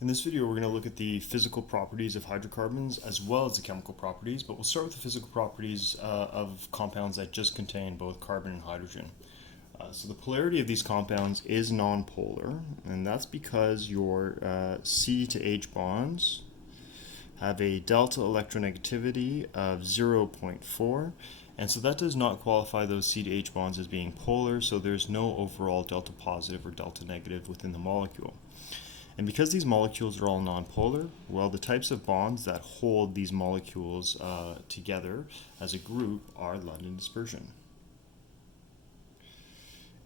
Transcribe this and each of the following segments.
In this video, we're going to look at the physical properties of hydrocarbons as well as the chemical properties, but we'll start with the physical properties of compounds that just contain both carbon and hydrogen. So the polarity of these compounds is nonpolar, and that's because your C to H bonds have a delta electronegativity of 0.4, and so that does not qualify those C to H bonds as being polar, so there's no overall delta positive or delta negative within the molecule. And because these molecules are all nonpolar, well, the types of bonds that hold these molecules together as a group are London dispersion.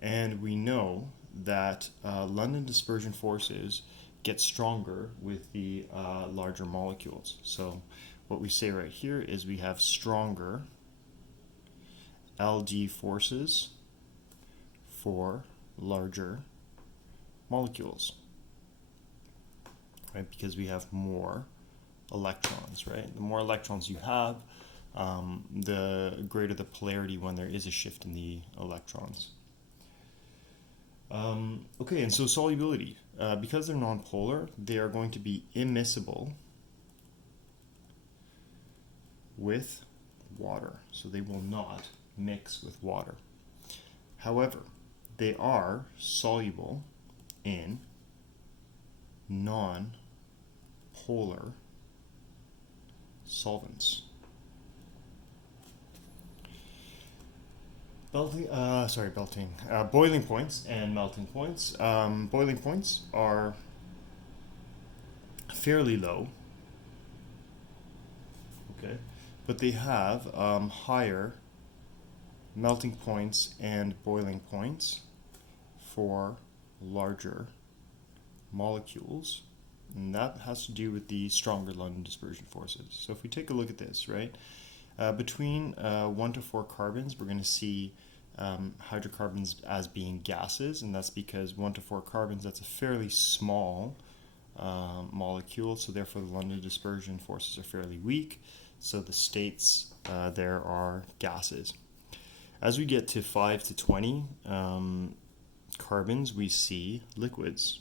And we know that London dispersion forces get stronger with the larger molecules. So what we say right here is we have stronger LD forces for larger molecules. Right, because we have more electrons, right? The more electrons you have, the greater the polarity when there is a shift in the electrons. Okay, and so solubility. Because they're nonpolar, they are going to be immiscible with water. So they will not mix with water. However, they are soluble in non-polar solvents. Boiling points and melting points. Boiling points are fairly low, okay, but they have higher melting points and boiling points for larger molecules, and that has to do with the stronger London dispersion forces. So if we take a look at this, right, between 1 to 4 carbons, we're going to see hydrocarbons as being gases, and that's because 1 to 4 carbons, that's a fairly small molecule, so therefore the London dispersion forces are fairly weak, so the states there are gases. As we get to 5 to 20 carbons, we see liquids.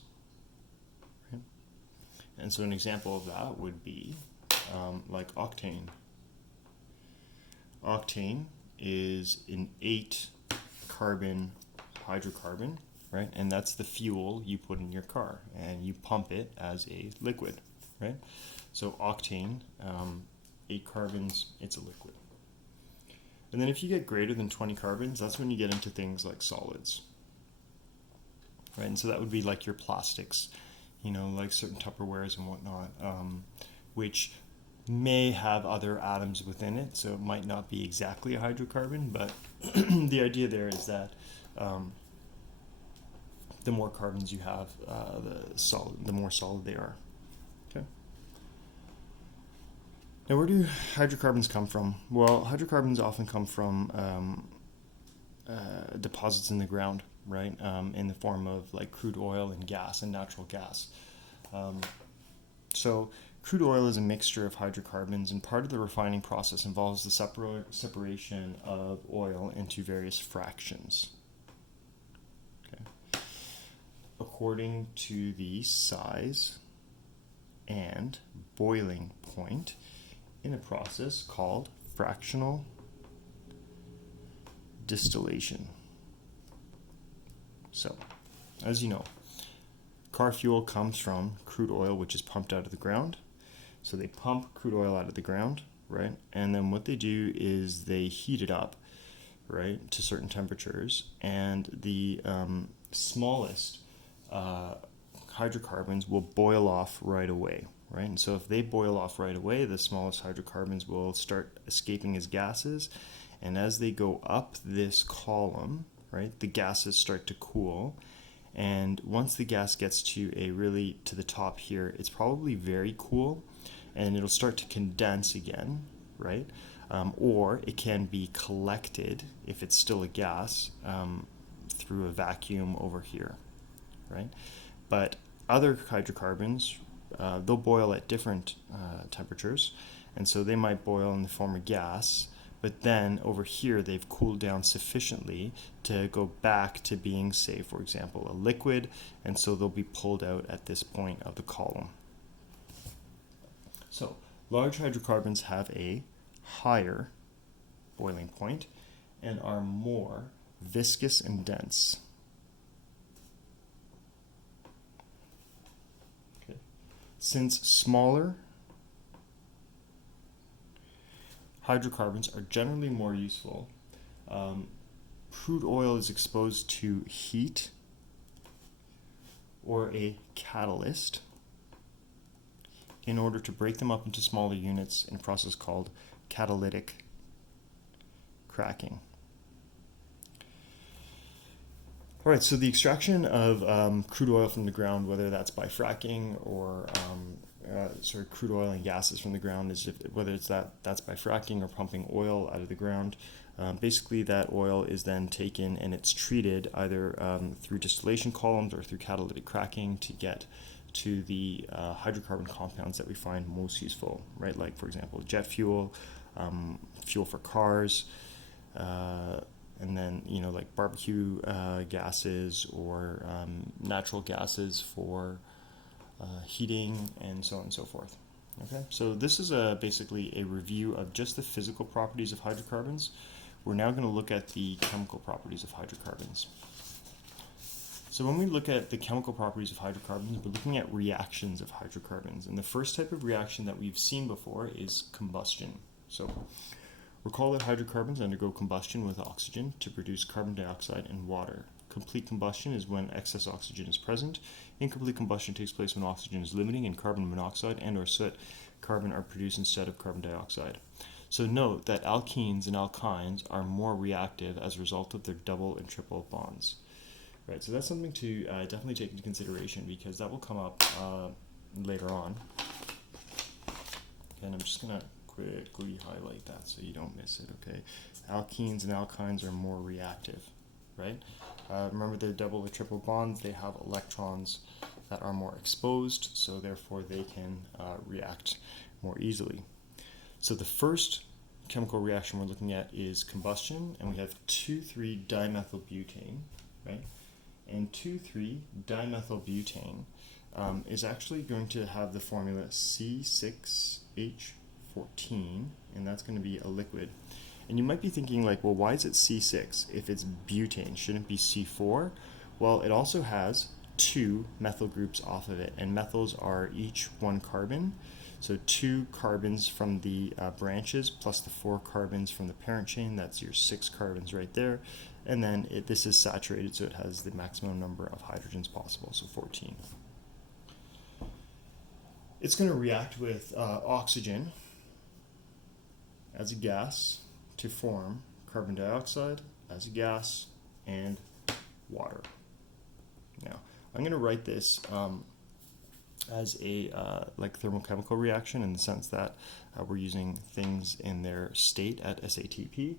And so an example of that would be like octane. Octane is an 8-carbon hydrocarbon, right? And that's the fuel you put in your car, and you pump it as a liquid, right? So octane, 8 carbons, it's a liquid. And then if you get greater than 20 carbons, that's when you get into things like solids, right? And so that would be like your plastics, you know, like certain Tupperwares and whatnot, which may have other atoms within it, so it might not be exactly a hydrocarbon, but the idea there is that the more carbons you have, the more solid they are. Okay. Now, where do hydrocarbons come from? Well, hydrocarbons often come from deposits in the ground, right, in the form of like crude oil and gas and natural gas. So crude oil is a mixture of hydrocarbons, and part of the refining process involves the separation of oil into various fractions. Okay. According to the size and boiling point in a process called fractional distillation. So, as you know, car fuel comes from crude oil, which is pumped out of the ground. So they pump crude oil out of the ground, right? And then what they do is they heat it up, right, to certain temperatures. And the smallest hydrocarbons will boil off right away, right? And so if they boil off right away, the smallest hydrocarbons will start escaping as gases. And as they go up this column, right, the gases start to cool. And once the gas gets to the top here, it's probably very cool, and it'll start to condense again, right? Or it can be collected, if it's still a gas, through a vacuum over here, right? But other hydrocarbons, they'll boil at different temperatures, and so they might boil in the form of gas, but then over here they've cooled down sufficiently to go back to being, say, for example, a liquid, and so they'll be pulled out at this point of the column. So large hydrocarbons have a higher boiling point and are more viscous and dense. Okay. Since smaller hydrocarbons are generally more useful, crude oil is exposed to heat or a catalyst in order to break them up into smaller units in a process called catalytic cracking. All right, so the extraction of crude oil from the ground, whether that's by fracking or crude oil and gases from the ground, whether that's by fracking or pumping oil out of the ground. Basically, that oil is then taken and it's treated either through distillation columns or through catalytic cracking to get to the hydrocarbon compounds that we find most useful, right? Like, for example, jet fuel, fuel for cars, and then, like barbecue gases or natural gases for heating, and so on and so forth. Okay, so this is basically a review of just the physical properties of hydrocarbons. We're now going to look at the chemical properties of hydrocarbons. So when we look at the chemical properties of hydrocarbons, we're looking at reactions of hydrocarbons. And the first type of reaction that we've seen before is combustion. So recall that hydrocarbons undergo combustion with oxygen to produce carbon dioxide and water. Complete combustion is when excess oxygen is present. Incomplete combustion takes place when oxygen is limiting and carbon monoxide and or soot carbon are produced instead of carbon dioxide. So note that alkenes and alkynes are more reactive as a result of their double and triple bonds. Right, so that's something to definitely take into consideration because that will come up later on. And I'm just going to quickly highlight that so you don't miss it, okay? Alkenes and alkynes are more reactive, right? Remember the double or triple bonds, they have electrons that are more exposed, so therefore they can react more easily. So the first chemical reaction we're looking at is combustion, and we have 2,3-dimethylbutane, right? And 2,3-dimethylbutane is actually going to have the formula C6H14, and that's going to be a liquid. And you might be thinking, like, well, why is it C6 if it's butane? Shouldn't it be C4? Well, it also has 2 methyl groups off of it, and methyls are each 1 carbon. So 2 carbons from the branches plus the 4 carbons from the parent chain. That's your 6 carbons right there. And then this is saturated, so it has the maximum number of hydrogens possible, so 14. It's going to react with oxygen as a gas to form carbon dioxide as a gas and water. Now, I'm going to write this as a thermochemical reaction in the sense that we're using things in their state at SATP.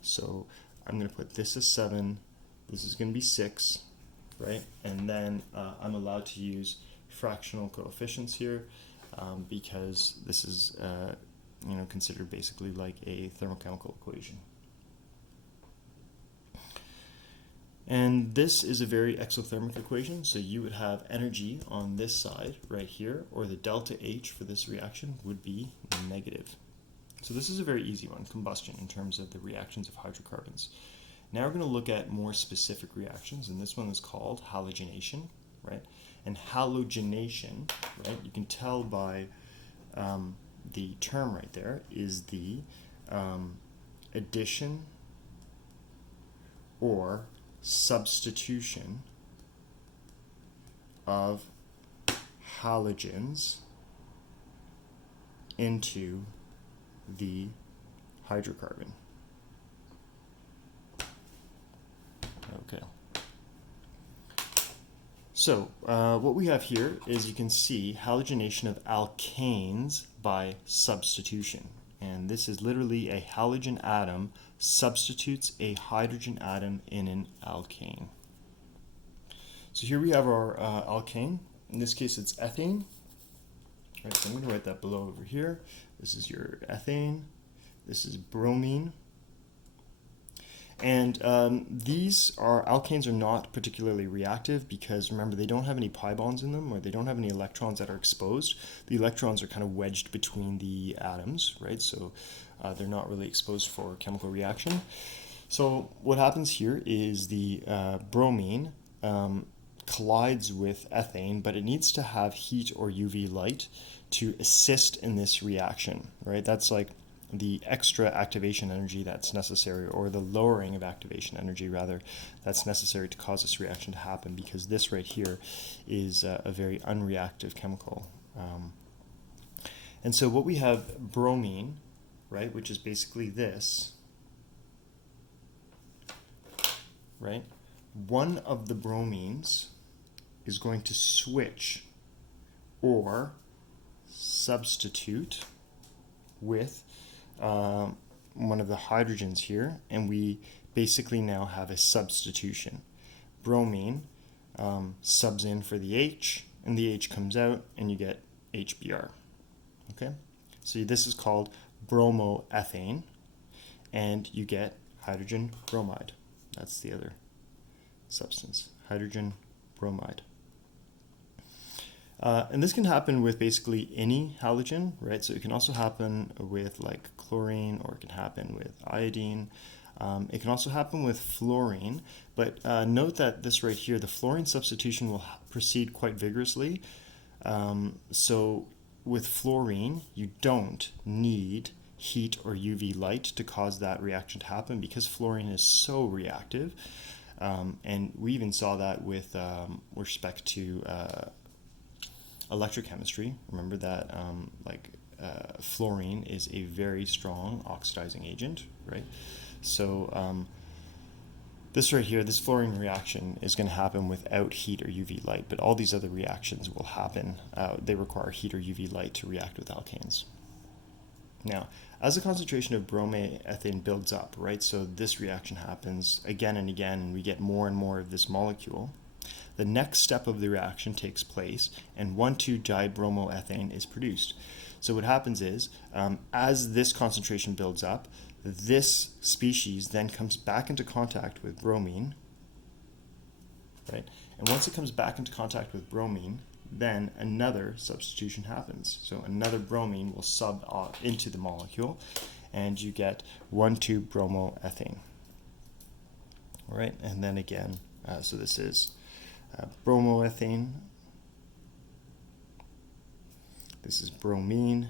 So I'm going to put this as 7, this is going to be 6, right? And then I'm allowed to use fractional coefficients here because this is considered basically like a thermochemical equation. And this is a very exothermic equation, so you would have energy on this side right here, or the delta H for this reaction would be negative. So this is a very easy one, combustion, in terms of the reactions of hydrocarbons. Now we're going to look at more specific reactions, and this one is called halogenation, right? And halogenation, right, you can tell by the term right there, is the addition or substitution of halogens into the hydrocarbon. Okay. So what we have here is, you can see halogenation of alkanes by substitution. And this is literally a halogen atom substitutes a hydrogen atom in an alkane. So here we have our alkane. In this case, it's ethane. Right, so I'm going to write that below over here. This is your ethane. This is bromine. And alkanes are not particularly reactive because, remember, they don't have any pi bonds in them, or they don't have any electrons that are exposed. The electrons are kind of wedged between the atoms, right? So they're not really exposed for chemical reaction. So what happens here is the bromine collides with ethane, but it needs to have heat or UV light to assist in this reaction, right? That's like the extra activation energy that's necessary, or the lowering of activation energy, rather, that's necessary to cause this reaction to happen, because this right here is a very unreactive chemical. And so what we have, bromine, right, which is basically this, right? One of the bromines is going to switch or substitute with one of the hydrogens here, and we basically now have a substitution. Bromine subs in for the H, and the H comes out, and you get HBr. Okay, so this is called bromoethane, and you get hydrogen bromide. That's the other substance, hydrogen bromide. And this can happen with basically any halogen, right? So it can also happen with like chlorine, or it can happen with iodine. It can also happen with fluorine, but note that this right here, the fluorine substitution will proceed quite vigorously. So with fluorine, you don't need heat or UV light to cause that reaction to happen, because fluorine is so reactive. And we even saw that with respect to electrochemistry. Remember that fluorine is a very strong oxidizing agent, right? So this right here, this fluorine reaction is going to happen without heat or UV light, but all these other reactions will happen. They require heat or UV light to react with alkanes. Now, as the concentration of bromoethane builds up, right, so this reaction happens again and again, and we get more and more of this molecule, the next step of the reaction takes place, and 1,2-dibromoethane is produced. So what happens is, as this concentration builds up, this species then comes back into contact with bromine, right? And once it comes back into contact with bromine, then another substitution happens. So another bromine will sub into the molecule, and you get 1,2-bromoethane. All right, and then again, so this is bromoethane. This is bromine,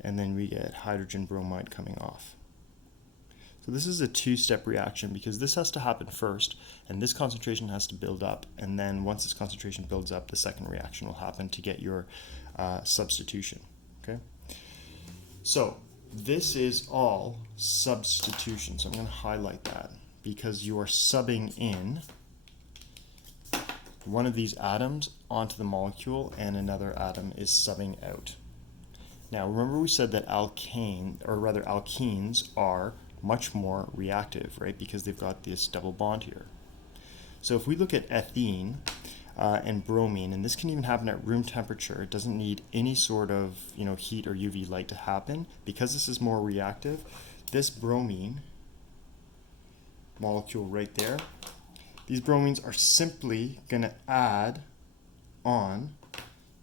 and then we get hydrogen bromide coming off. So this is a two-step reaction, because this has to happen first, and this concentration has to build up, and then once this concentration builds up, the second reaction will happen to get your substitution. Okay. So this is all substitution. So I'm going to highlight that, because you are subbing in one of these atoms onto the molecule, and another atom is subbing out. Now remember, we said that alkenes are much more reactive, right? Because they've got this double bond here. So if we look at ethene and bromine, and this can even happen at room temperature, it doesn't need any sort of heat or UV light to happen, because this is more reactive. This bromine molecule right there, these bromines are simply going to add on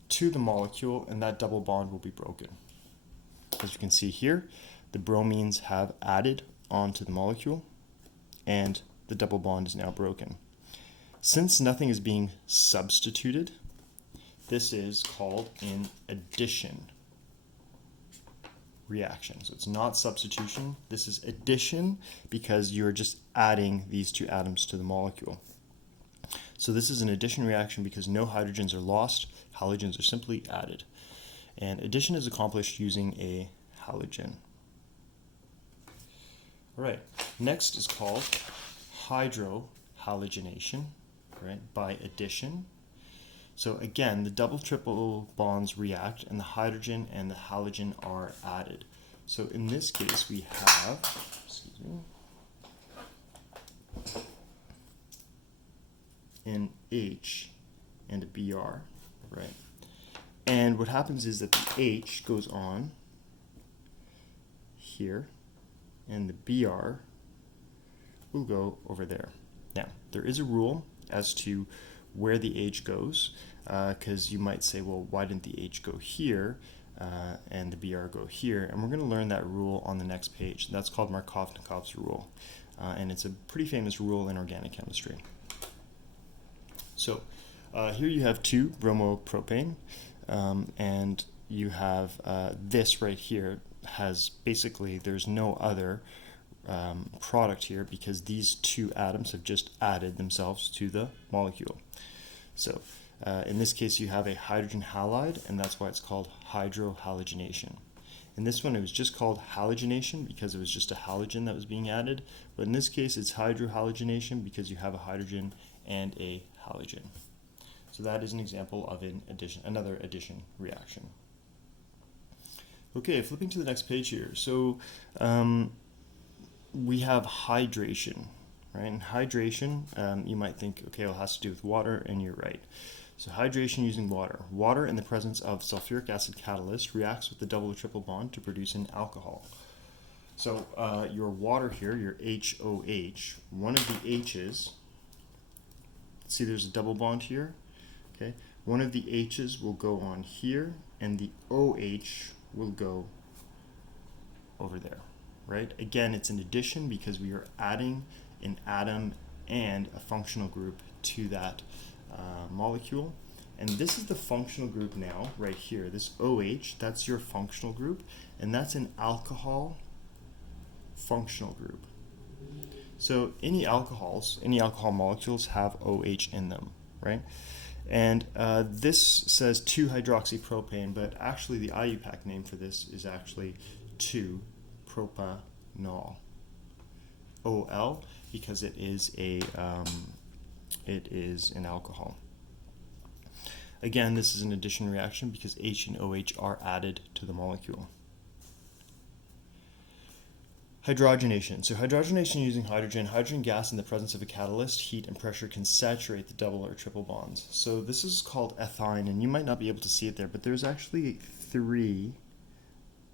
to the molecule, and that double bond will be broken. As you can see here, the bromines have added onto the molecule, and the double bond is now broken. Since nothing is being substituted, this is called an addition reaction. So it's not substitution, this is addition, because you're just adding these two atoms to the molecule. So this is an addition reaction because no hydrogens are lost, halogens are simply added. And addition is accomplished using a halogen. All right, next is called hydrogenation, right, by addition. So again, the double triple bonds react, and the hydrogen and the halogen are added. So in this case, we have, an H and a Br, right? And what happens is that the H goes on here, and the Br will go over there. Now, there is a rule as to where the H goes, because you might say, well, why didn't the H go here and the Br go here? And we're going to learn that rule on the next page. That's called Markovnikovs Rule, and it's a pretty famous rule in organic chemistry. So here you have 2 bromopropane, and you have this right here has basically, there's no other product here because these 2 atoms have just added themselves to the molecule. So in this case you have a hydrogen halide, and that's why it's called hydrohalogenation. In this one it was just called halogenation because it was just a halogen that was being added, but in this case it's hydrohalogenation because you have a hydrogen and a halogen. So that is an example of another addition reaction. Okay, flipping to the next page here. So we have hydration, right? And hydration, you might think, okay, well, it has to do with water, and you're right. So hydration using water. Water in the presence of sulfuric acid catalyst reacts with the double or triple bond to produce an alcohol. So your water here, your HOH, one of the H's, see there's a double bond here, okay? One of the H's will go on here, and the OH will go over there, right? Again, it's an addition because we are adding an atom and a functional group to that molecule. And this is the functional group now, right here. This OH, that's your functional group, and that's an alcohol functional group. So any alcohol molecules have OH in them, right? And this says 2-hydroxypropane, but actually the IUPAC name for this is actually 2-propanol. OL because it is an alcohol. Again, this is an addition reaction because H and OH are added to the molecule. Hydrogenation. So hydrogenation using hydrogen. Hydrogen gas in the presence of a catalyst, heat and pressure can saturate the double or triple bonds. So this is called ethine, and you might not be able to see it there, but there's actually 3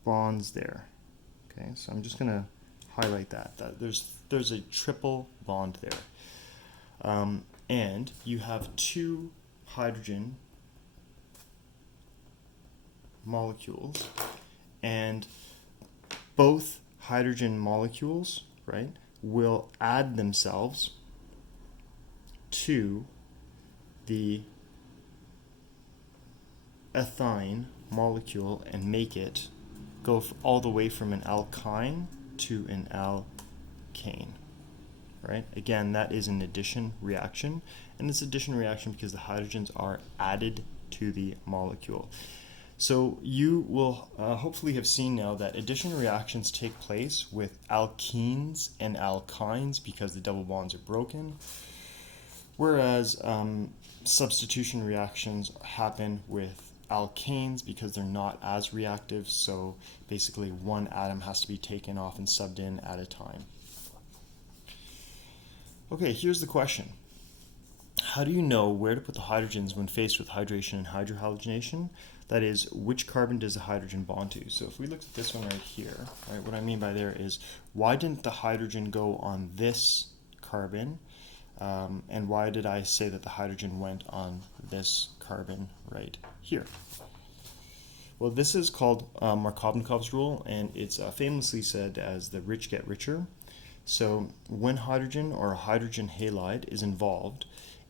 bonds there. Okay, so I'm just going to highlight that there's a triple bond there. And you have 2 hydrogen molecules, and both hydrogen molecules, right, will add themselves to the ethine molecule and make it go all the way from an alkyne to an alkane, right? Again, that is an addition reaction, and it's addition reaction because the hydrogens are added to the molecule. So you will hopefully have seen now that addition reactions take place with alkenes and alkynes because the double bonds are broken, whereas substitution reactions happen with alkanes because they're not as reactive, so basically one atom has to be taken off and subbed in at a time. Okay, here's the question. How do you know where to put the hydrogens when faced with hydration and hydrohalogenation? That is, which carbon does the hydrogen bond to? So if we look at this one right here, right, what I mean by there is, why didn't the hydrogen go on this carbon? And why did I say that the hydrogen went on this carbon right here? Well, this is called Markovnikovs Rule, and it's famously said as the rich get richer. So when hydrogen or a hydrogen halide is involved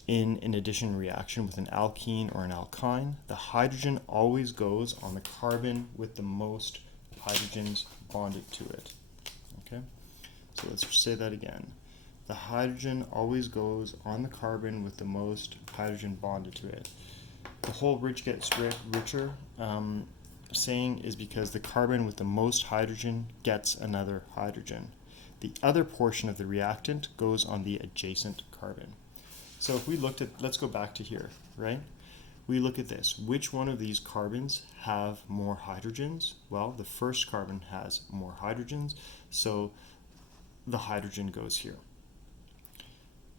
in an addition reaction with an alkene or an alkyne, the hydrogen always goes on the carbon with the most hydrogens bonded to it. Okay, so let's say that again. The hydrogen always goes on the carbon with the most hydrogen bonded to it. The whole rich gets richer saying is because the carbon with the most hydrogen gets another hydrogen. The other portion of the reactant goes on the adjacent carbon. So if we looked at, let's go back to here, right? We look at this. Which one of these carbons have more hydrogens? Well, the first carbon has more hydrogens, so the hydrogen goes here.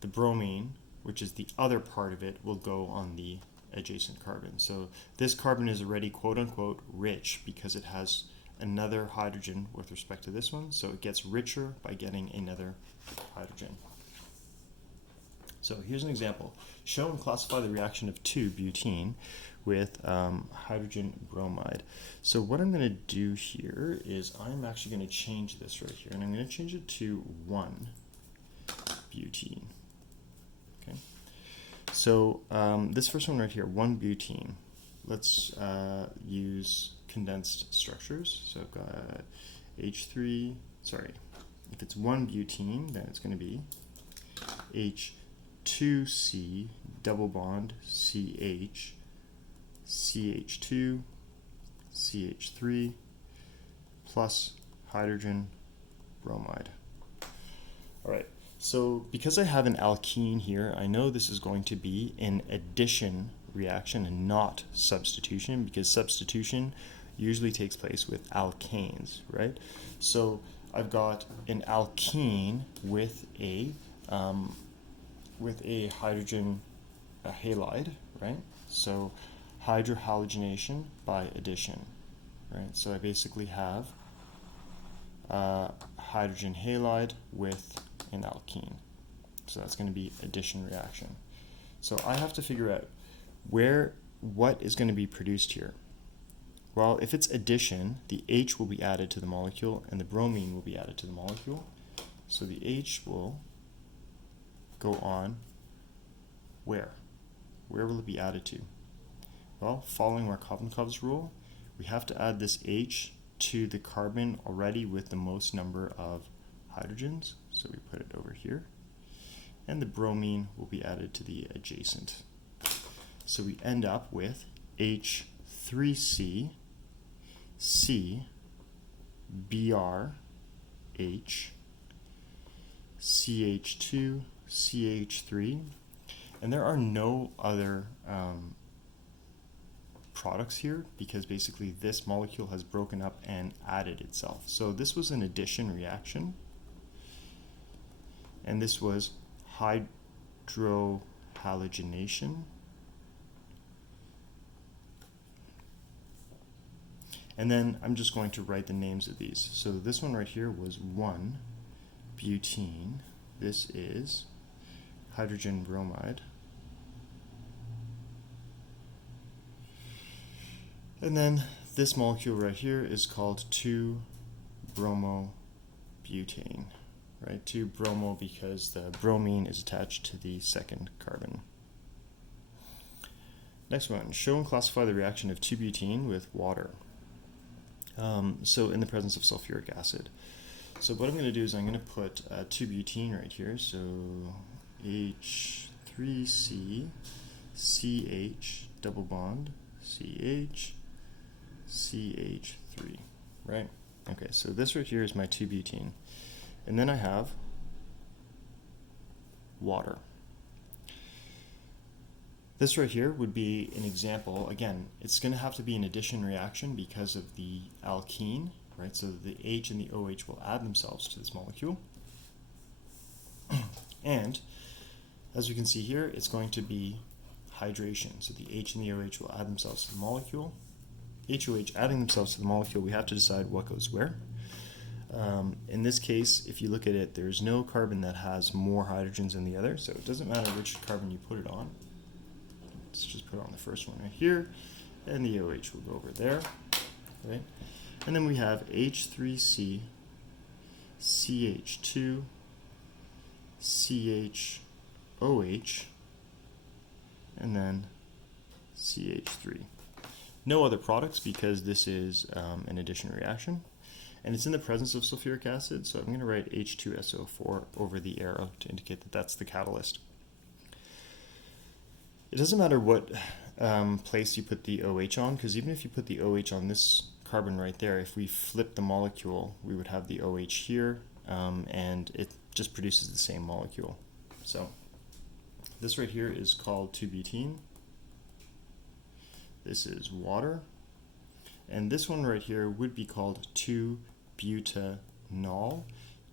The bromine, which is the other part of it, will go on the adjacent carbon. So this carbon is already quote-unquote rich because it has another hydrogen with respect to this one, so it gets richer by getting another hydrogen. So here's an example. Show and classify the reaction of 2-butene with hydrogen bromide. So what I'm going to do here is I'm actually going to change this right here, and I'm going to change it to 1-butene. Okay. So this first one right here, 1-butene. Let's use condensed structures. So I've got H3, sorry, if it's 1-butene, then it's going to be H2C double bond CH, CH2, CH3, plus hydrogen bromide. All right, so because I have an alkene here, I know this is going to be an addition reaction and not substitution, because substitution usually takes place with alkanes, right? So I've got an alkene with a hydrogen halide, right? So hydrohalogenation by addition, right? So I basically have hydrogen halide with an alkene. So that's going to be addition reaction. So I have to figure out what is going to be produced here. Well, if it's addition, the H will be added to the molecule and the bromine will be added to the molecule. So the H will go on where? Where will it be added to? Well, following Markovnikovs Rule, we have to add this H to the carbon already with the most number of hydrogens. So we put it over here. And the bromine will be added to the adjacent. So we end up with H3C, C, Br, H, CH2, CH3, and there are no other products here because basically this molecule has broken up and added itself. So this was an addition reaction, and this was hydrogenation. And then I'm just going to write the names of these. So this one right here was 1-butene. This is hydrogen bromide. And then this molecule right here is called 2-bromobutane, right? 2-bromo because the bromine is attached to the second carbon. Next one, show and classify the reaction of 2-butene with water. So in the presence of sulfuric acid. So what I'm going to do is I'm going to put 2-butene right here. So H3C, CH, double bond, CH, CH3, right? Okay, so this right here is my 2-butene. And then I have water. This right here would be an example. Again, it's going to have to be an addition reaction because of the alkene, right? So the H and the OH will add themselves to this molecule. And as we can see here, it's going to be hydration. So the H and the OH will add themselves to the molecule. HOH adding themselves to the molecule, we have to decide what goes where. In this case, if you look at it, there's no carbon that has more hydrogens than the other, so it doesn't matter which carbon you put it on. Let's just put it on the first one right here, and the OH will go over there, right? And then we have H3C, CH2, CHOH, and then CH3. No other products because this is an addition reaction. And it's in the presence of sulfuric acid, so I'm going to write H2SO4 over the arrow to indicate that that's the catalyst. It doesn't matter what place you put the OH on, because even if you put the OH on this carbon right there, if we flip the molecule, we would have the OH here, and it just produces the same molecule. So this right here is called 2-butene. This is water. And this one right here would be called 2-butanol.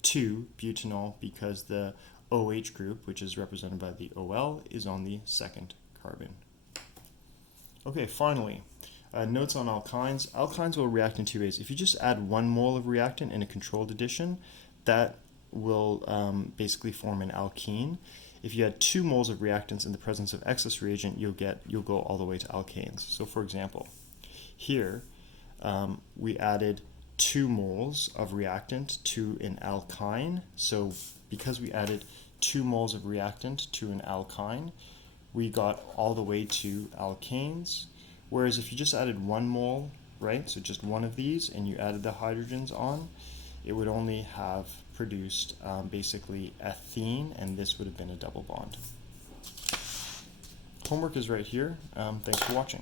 2-butanol because the OH group, which is represented by the OL, is on the second carbon. Okay, finally, Notes on alkynes. Alkynes will react in two ways. If you just add 1 mole of reactant in a controlled addition, that will basically form an alkene. If you add 2 moles of reactants in the presence of excess reagent, you'll go all the way to alkanes. So for example, here we added 2 moles of reactant to an alkyne. So because we added 2 moles of reactant to an alkyne, we got all the way to alkanes. Whereas if you just added 1 mole, right, so just one of these, and you added the hydrogens on, it would only have produced basically ethene, and this would have been a double bond. Homework is right here. Thanks for watching.